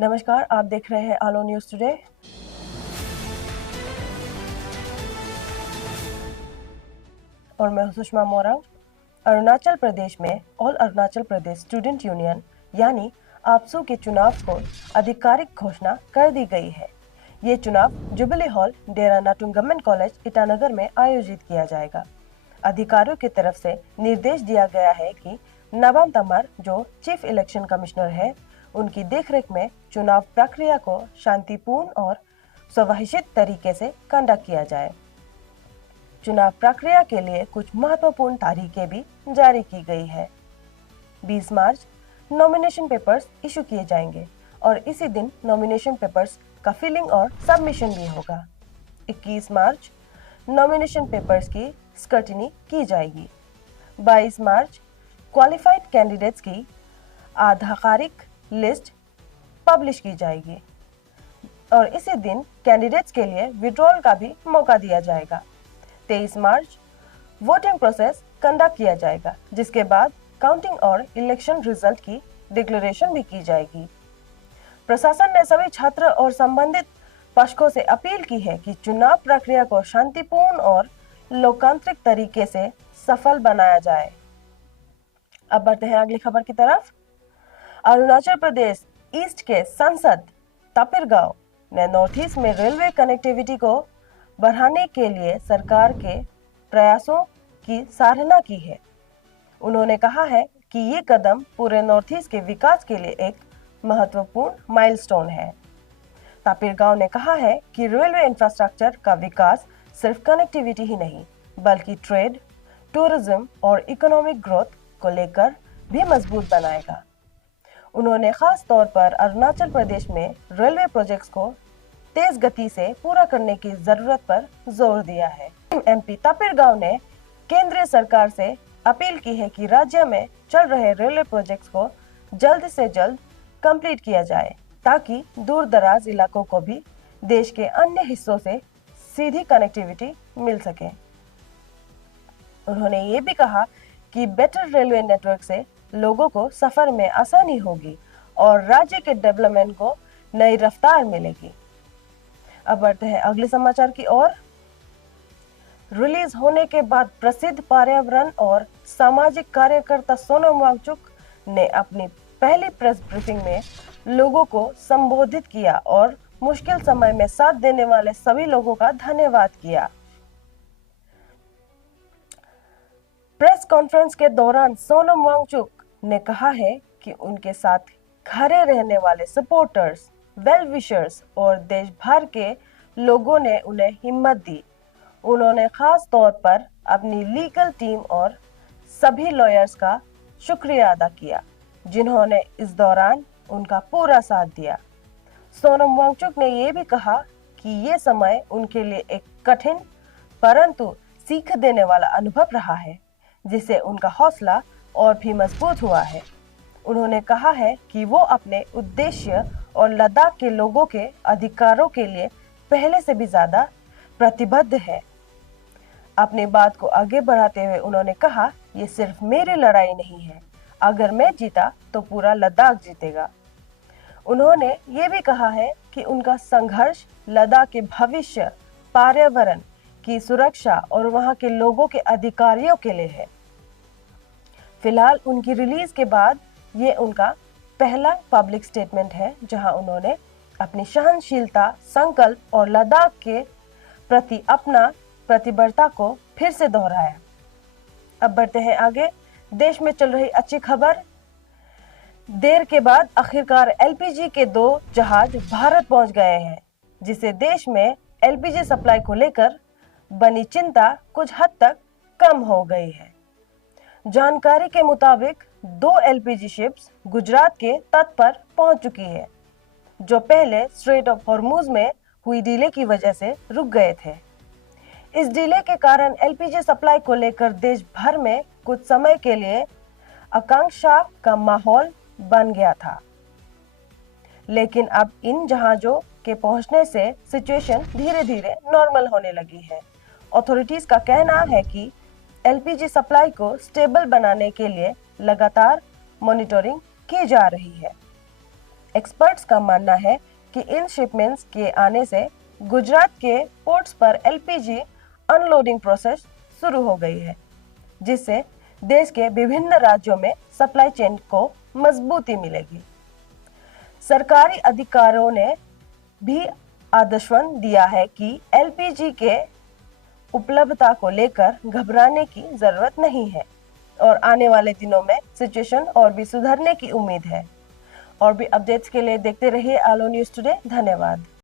नमस्कार, आप देख रहे हैं आलो न्यूज टुडे। और मैं हूं सुषमा मोरंग। अरुणाचल प्रदेश में all Arunachal Pradesh student union यानी आपसू के चुनाव को आधिकारिक घोषणा कर दी गई है। ये चुनाव जुबिली हॉल, डेरा नाटुंग गवर्नमेंट कॉलेज, ईटानगर में आयोजित किया जाएगा। अधिकारियों की तरफ से निर्देश दिया गया है कि नवम तमर, जो चीफ इलेक्शन कमिश्नर है, उनकी देखरेख में चुनाव प्रक्रिया को शांतिपूर्ण और सुव्यवस्थित तरीके से कंडक्ट किया जाए। चुनाव प्रक्रिया के लिए कुछ महत्वपूर्ण तारीखें भी जारी की गई है। 20 मार्च नॉमिनेशन पेपर्स इशू किए जाएंगे और इसी दिन नॉमिनेशन पेपर्स का फिलिंग और सबमिशन भी होगा। 21 मार्च नॉमिनेशन पेपर्स की स्क्रूटिनी की जाएगी। 22 मार्च क्वालिफाइड कैंडिडेट्स की आधिकारिक लिस्ट पब्लिश की जाएगी और इसी दिन कैंडिडेट्स के लिए विड्रॉल का भी मौका दिया जाएगा। 23 मार्च वोटिंग प्रोसेस कंडक्ट किया जाएगा, जिसके बाद काउंटिंग और इलेक्शन रिजल्ट की डिक्लेरेशन भी की जाएगी। प्रशासन ने सभी छात्र और संबंधित पक्षों से अपील की है कि चुनाव प्रक्रिया को शांतिपूर्ण और लोकतांत्रिक तरीके से सफल बनाया जाए। अब बढ़ते हैं अगली खबर की तरफ। अरुणाचल प्रदेश ईस्ट के सांसद तापिर गाव ने नॉर्थ ईस्ट में रेलवे कनेक्टिविटी को बढ़ाने के लिए सरकार के प्रयासों की सराहना की है। उन्होंने कहा है कि ये कदम पूरे नॉर्थ ईस्ट के विकास के लिए एक महत्वपूर्ण माइलस्टोन है। तापिर गाव ने कहा है कि रेलवे इंफ्रास्ट्रक्चर का विकास सिर्फ कनेक्टिविटी ही नहीं, बल्कि ट्रेड, टूरिज्म और इकोनॉमिक ग्रोथ को लेकर भी मजबूत बनाएगा। उन्होंने खास तौर पर अरुणाचल प्रदेश में रेलवे प्रोजेक्ट्स को तेज गति से पूरा करने की जरूरत पर जोर दिया है। एमपी तापिर गाव ने केंद्रीय सरकार से अपील की है कि राज्य में चल रहे रेलवे प्रोजेक्ट्स को जल्द से जल्द कंप्लीट किया जाए, ताकि दूर दराज इलाकों को भी देश के अन्य हिस्सों से सीधी कनेक्टिविटी मिल सके। उन्होंने ये भी कहा कि बेटर रेलवे नेटवर्क से लोगों को सफर में आसानी होगी और राज्य के डेवलपमेंट को नई रफ्तार मिलेगी। अब बढ़ते हैं अगले समाचार की ओर। रिलीज होने के बाद प्रसिद्ध पर्यावरण और सामाजिक कार्यकर्ता सोनम वांगचुक ने अपनी पहली प्रेस ब्रीफिंग में लोगों को संबोधित किया और मुश्किल समय में साथ देने वाले सभी लोगों का धन्यवाद किया। प्रेस कॉन्फ्रेंस के दौरान सोनम वांगचुक ने कहा है कि उनके साथ खड़े रहने वाले सपोर्टर्स, वेल विशर्स और देश भर के लोगों ने उन्हें हिम्मत दी। उन्होंने खास तौर पर अपनी लीगल टीम और सभी लॉयर्स का शुक्रिया अदा किया, जिन्होंने इस दौरान उनका पूरा साथ दिया। सोनम वांगचुक ने यह भी कहा कि ये समय उनके लिए एक कठिन परंतु सीख देने वाला अनुभव रहा है, जिससे उनका हौसला और भी मजबूत हुआ है। उन्होंने कहा है कि वो अपने उद्देश्य और लद्दाख के लोगों के अधिकारों के लिए पहले से भी ज्यादा प्रतिबद्ध है। अपनी बात को आगे बढ़ाते हुए उन्होंने कहा, ये सिर्फ मेरी लड़ाई नहीं है, अगर मैं जीता तो पूरा लद्दाख जीतेगा। उन्होंने ये भी कहा है कि उनका संघर्ष लद्दाख के भविष्य, पर्यावरण की सुरक्षा और वहां के लोगों के अधिकारियों के लिए है। फिलहाल उनकी रिलीज के बाद ये उनका पहला पब्लिक स्टेटमेंट है, जहां उन्होंने अपनी सहनशीलता, संकल्प और लद्दाख के प्रति अपना प्रतिबद्धता को फिर से दोहराया। अब बढ़ते हैं आगे। देश में चल रही अच्छी खबर। देर के बाद आखिरकार एलपीजी के 2 जहाज भारत पहुंच गए हैं, जिससे देश में एलपीजी सप्लाई को लेकर बनी चिंता कुछ हद तक कम हो गई है। जानकारी के मुताबिक 2 एलपीजी शिप्स गुजरात के तट पर पहुंच चुकी है, जो पहले स्ट्रेट ऑफ हॉर्मुज में हुई डिले की वजह से रुक गए थे। इस डिले के कारण एलपीजी सप्लाई को लेकर देश भर में कुछ समय के लिए आकांक्षा का माहौल बन गया था, लेकिन अब इन जहाजों के पहुंचने से सिचुएशन धीरे धीरे नॉर्मल होने लगी है। अथॉरिटीज का कहना है कि एलपीजी सप्लाई को स्टेबल बनाने के लिए लगातार मॉनिटरिंग की जा रही है। एक्सपर्ट्स का मानना है कि इन शिपमेंट्स के आने से गुजरात के पोर्ट्स पर एलपीजी अनलोडिंग प्रोसेस शुरू हो गई है, जिससे देश के विभिन्न राज्यों में सप्लाई चेन को मजबूती मिलेगी। सरकारी अधिकारियों ने भी आश्वासन दिया है कि एलपीजी के उपलब्धता को लेकर घबराने की जरूरत नहीं है और आने वाले दिनों में सिचुएशन और भी सुधरने की उम्मीद है। और भी अपडेट्स के लिए देखते रहिए आलो न्यूज टुडे। धन्यवाद।